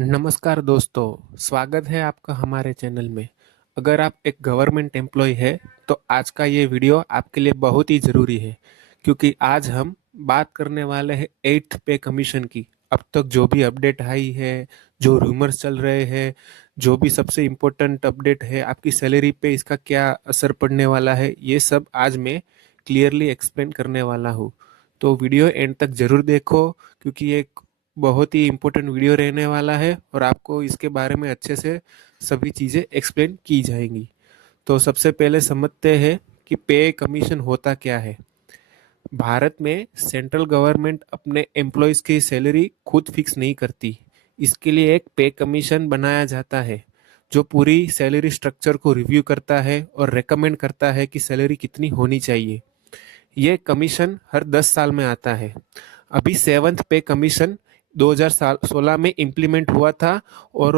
नमस्कार दोस्तों, स्वागत है आपका हमारे चैनल में। अगर आप एक गवर्नमेंट एम्प्लॉय है तो आज का ये वीडियो आपके लिए बहुत ही ज़रूरी है, क्योंकि आज हम बात करने वाले हैं एट्थ पे कमीशन की। अब तक जो भी अपडेट आई है, जो रूमर्स चल रहे हैं, जो भी सबसे इम्पोर्टेंट अपडेट है, आपकी सैलरी पे इसका क्या असर पड़ने वाला है, ये सब आज मैं क्लियरली एक्सप्लेन करने वाला हूँ। तो वीडियो एंड तक ज़रूर देखो, क्योंकि ये बहुत ही इम्पोर्टेंट वीडियो रहने वाला है और आपको इसके बारे में अच्छे से सभी चीज़ें एक्सप्लेन की जाएंगी। तो सबसे पहले समझते हैं कि पे कमीशन होता क्या है। भारत में सेंट्रल गवर्नमेंट अपने एम्प्लॉयज़ की सैलरी खुद फिक्स नहीं करती। इसके लिए एक पे कमीशन बनाया जाता है, जो पूरी सैलरी स्ट्रक्चर को रिव्यू करता है और रेकमेंड करता है कि सैलरी कितनी होनी चाहिए। ये कमीशन हर 10 साल में आता है। अभी सेवन्थ पे कमीशन 2016 में इम्प्लीमेंट हुआ था और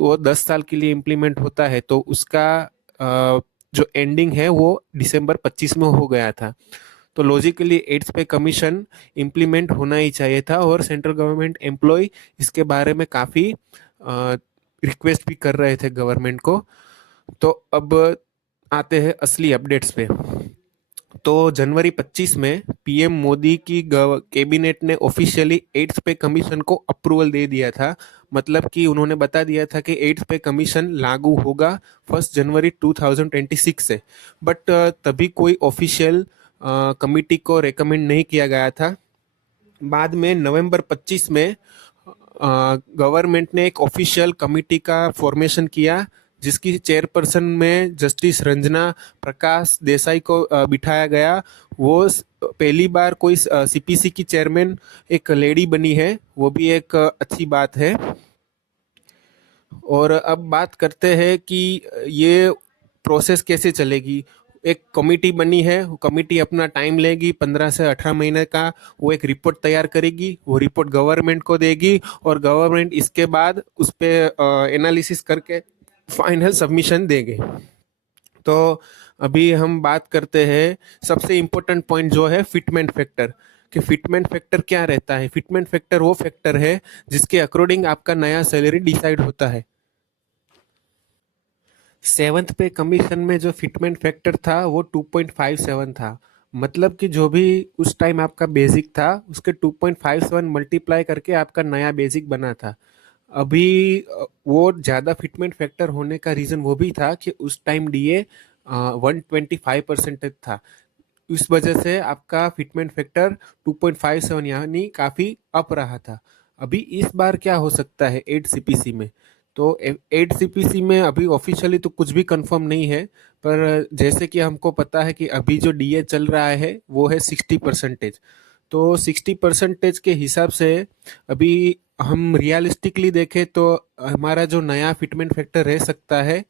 वो 10 साल के लिए इम्प्लीमेंट होता है, तो उसका जो एंडिंग है वो दिसंबर 25 में हो गया था। तो logically eighth pay commission implement होना ही चाहिए था और सेंट्रल गवर्नमेंट एम्प्लॉय इसके बारे में काफ़ी रिक्वेस्ट भी कर रहे थे गवर्नमेंट को। तो अब आते हैं असली अपडेट्स पे। तो जनवरी 25 में पीएम मोदी की कैबिनेट ने ऑफिशियली एट्थ पे कमीशन को अप्रूवल दे दिया था। मतलब कि उन्होंने बता दिया था कि एट्थ पे कमीशन लागू होगा 1 जनवरी 2026 से। बट तभी कोई ऑफिशियल कमिटी को रेकमेंड नहीं किया गया था। बाद में नवंबर 25 में गवर्नमेंट ने एक ऑफिशियल कमिटी का फॉर्मेशन किया, जिसकी चेयरपर्सन में जस्टिस रंजना प्रकाश देसाई को बिठाया गया। वो पहली बार कोई सीपीसी की चेयरमैन एक लेडी बनी है, वो भी एक अच्छी बात है। और अब बात करते हैं कि ये प्रोसेस कैसे चलेगी। एक कमेटी बनी है, वो कमेटी अपना टाइम लेगी 15 से 18 महीने का। वो एक रिपोर्ट तैयार करेगी, वो रिपोर्ट गवर्नमेंट को देगी और गवर्नमेंट इसके बाद उस पर एनालिसिस करके फाइनल सबमिशन देंगे। तो अभी हम बात करते हैं सबसे इम्पोर्टेंट पॉइंट जो है फिटमेंट फैक्टर। कि फिटमेंट फैक्टर क्या रहता है। फिटमेंट फैक्टर वो फैक्टर है जिसके अकॉर्डिंग आपका नया सैलरी डिसाइड होता है। सेवन्थ पे कमीशन में जो फिटमेंट फैक्टर था वो 2.57 था। मतलब कि जो भी उस टाइम आपका बेसिक था उसके 2.57 मल्टीप्लाई करके आपका नया बेसिक बना था। अभी वो ज़्यादा फिटमेंट फैक्टर होने का रीज़न वो भी था कि उस टाइम डीए 125% था। इस वजह से आपका फिटमेंट फैक्टर 2.57 यानी काफ़ी अप रहा था। अभी इस बार क्या हो सकता है एट सीपीसी में। तो एट सीपीसी में अभी ऑफिशियली तो कुछ भी कंफर्म नहीं है, पर जैसे कि हमको पता है कि अभी जो डीए चल रहा है वो है 60%। तो 60% के हिसाब से अभी हम रियलिस्टिकली देखें तो हमारा जो नया फिटमेंट फैक्टर रह सकता है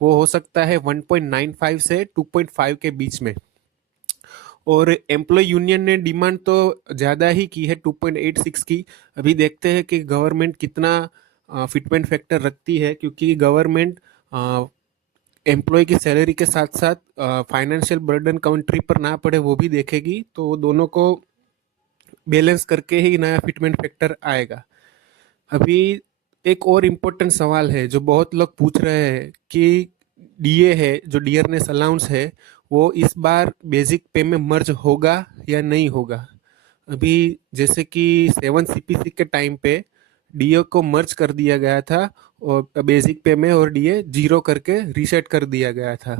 वो हो सकता है 1.95 से 2.5 के बीच में। और एम्प्लॉय यूनियन ने डिमांड तो ज़्यादा ही की है 2.86 की। अभी देखते हैं कि गवर्नमेंट कितना फिटमेंट फैक्टर रखती है, क्योंकि गवर्नमेंट एम्प्लॉय की सैलरी के साथ साथ फाइनेंशियल बर्डन कंट्री पर ना पड़े वो भी देखेगी। तो दोनों को बैलेंस करके ही नया फिटमेंट फैक्टर आएगा। अभी एक और इम्पोर्टेंट सवाल है जो बहुत लोग पूछ रहे हैं कि डीए है जो डियरनेस अलाउंस है वो इस बार बेसिक पे में मर्ज होगा या नहीं होगा। अभी जैसे कि 7 सीपीसी के टाइम पे डीए को मर्ज कर दिया गया था और बेसिक पे में, और डीए जीरो करके रीसेट कर दिया गया था।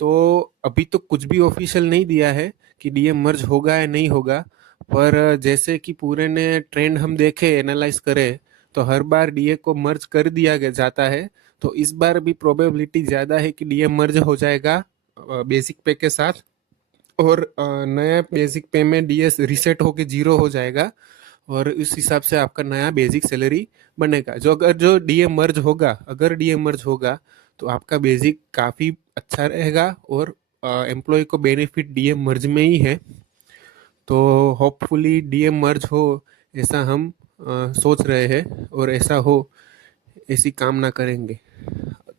तो अभी तो कुछ भी ऑफिशियल नहीं दिया है कि डीए मर्ज होगा या नहीं होगा। पर जैसे कि पूरे ने ट्रेंड हम देखे एनालाइज करें तो हर बार डीए को मर्ज कर दिया जाता है। तो इस बार भी प्रोबेबिलिटी ज़्यादा है कि डीए मर्ज हो जाएगा बेसिक पे के साथ, और नया बेसिक पे में डीए रीसेट होके जीरो हो जाएगा और इस हिसाब से आपका नया बेसिक सैलरी बनेगा। जो डीए मर्ज होगा, अगर डीए मर्ज होगा तो आपका बेसिक काफ़ी अच्छा रहेगा और एम्प्लॉय को बेनिफिट डीए मर्ज में ही है। तो होपफुली डीए मर्ज हो, ऐसा हम सोच रहे हैं और ऐसा हो ऐसी कामना करेंगे।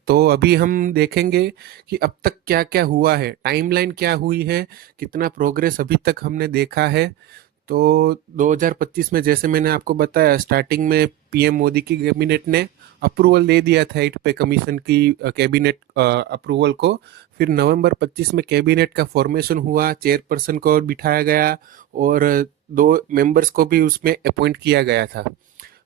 तो अभी हम देखेंगे कि अब तक क्या क्या हुआ है, टाइमलाइन क्या हुई है, कितना प्रोग्रेस अभी तक हमने देखा है। तो 2025 में जैसे मैंने आपको बताया, स्टार्टिंग में पीएम मोदी की कैबिनेट ने अप्रूवल दे दिया था 8 पे कमीशन की कैबिनेट अप्रूवल को। फिर नवंबर 25 में कैबिनेट का फॉर्मेशन हुआ, चेयरपर्सन को बिठाया गया और 2 मेंबर्स को भी उसमें अपॉइंट किया गया था।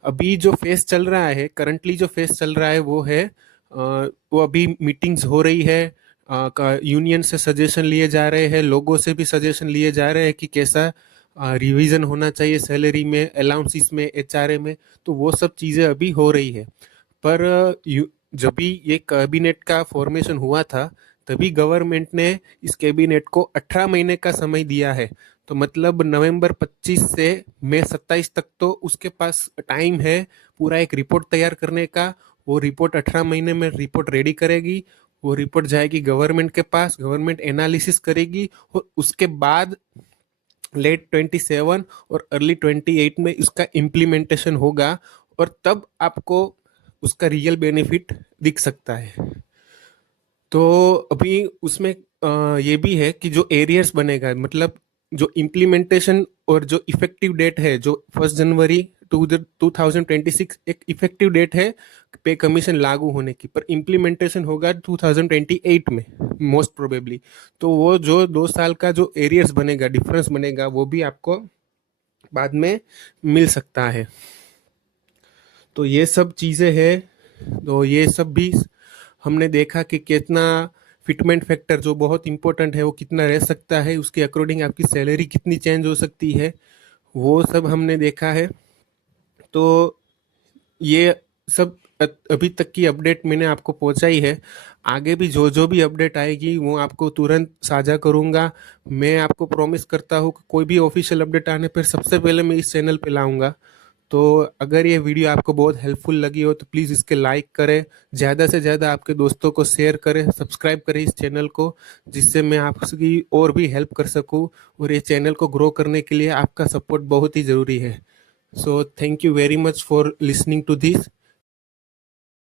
अभी जो फेस चल रहा है, करंटली जो फेस चल रहा है वो है वो अभी मीटिंग्स हो रही है, यूनियन से सजेशन लिए जा रहे हैं, लोगों से भी सजेशन लिए जा रहे हैं कि कैसा रिवीजन होना चाहिए सैलरी में, अलाउंसिस में, एचआरए में। तो वो सब चीज़ें अभी हो रही है। पर जब भी ये कैबिनेट का फॉर्मेशन हुआ था, तभी गवर्नमेंट ने इस कैबिनेट को 18 महीने का समय दिया है। तो मतलब नवंबर 25 से मई 27 तक तो उसके पास टाइम है पूरा एक रिपोर्ट तैयार करने का। वो रिपोर्ट 18 महीने में रिपोर्ट रेडी करेगी, वो रिपोर्ट जाएगी गवर्नमेंट के पास, गवर्नमेंट एनालिसिस करेगी और उसके बाद लेट 27 और अर्ली 28 में इसका इम्प्लीमेंटेशन होगा और तब आपको उसका रियल बेनिफिट दिख सकता है। तो अभी उसमें ये भी है कि जो एरियर्स बनेगा, मतलब जो इम्प्लीमेंटेशन और जो इफेक्टिव डेट है, जो 1 जनवरी 2026 एक इफेक्टिव डेट है पे कमीशन लागू होने की, पर इम्प्लीमेंटेशन होगा 2028 में मोस्ट प्रोबेबली। तो वो जो 2 साल का जो एरियर्स बनेगा, डिफरेंस बनेगा, वो भी आपको बाद में मिल सकता है। तो ये सब चीज़ें हैं। तो ये सब भी हमने देखा कि कितना फिटमेंट फैक्टर जो बहुत इंपॉर्टेंट है वो कितना रह सकता है, उसके अकॉर्डिंग आपकी सैलरी कितनी चेंज हो सकती है, वो सब हमने देखा है। तो ये सब अभी तक की अपडेट मैंने आपको पहुंचाई है। आगे भी जो जो भी अपडेट आएगी वो आपको तुरंत साझा करूंगा। मैं आपको प्रॉमिस करता हूँ कि कोई भी ऑफिशियल अपडेट आने पर सबसे पहले मैं इस चैनल पे लाऊंगा। तो अगर ये वीडियो आपको बहुत हेल्पफुल लगी हो तो प्लीज़ इसके लाइक करें, ज़्यादा से ज़्यादा आपके दोस्तों को शेयर करें, सब्सक्राइब करें इस चैनल को, जिससे मैं आपकी और भी हेल्प कर सकूं। और ये चैनल को ग्रो करने के लिए आपका सपोर्ट बहुत ही ज़रूरी है। So thank you very much for listening to this.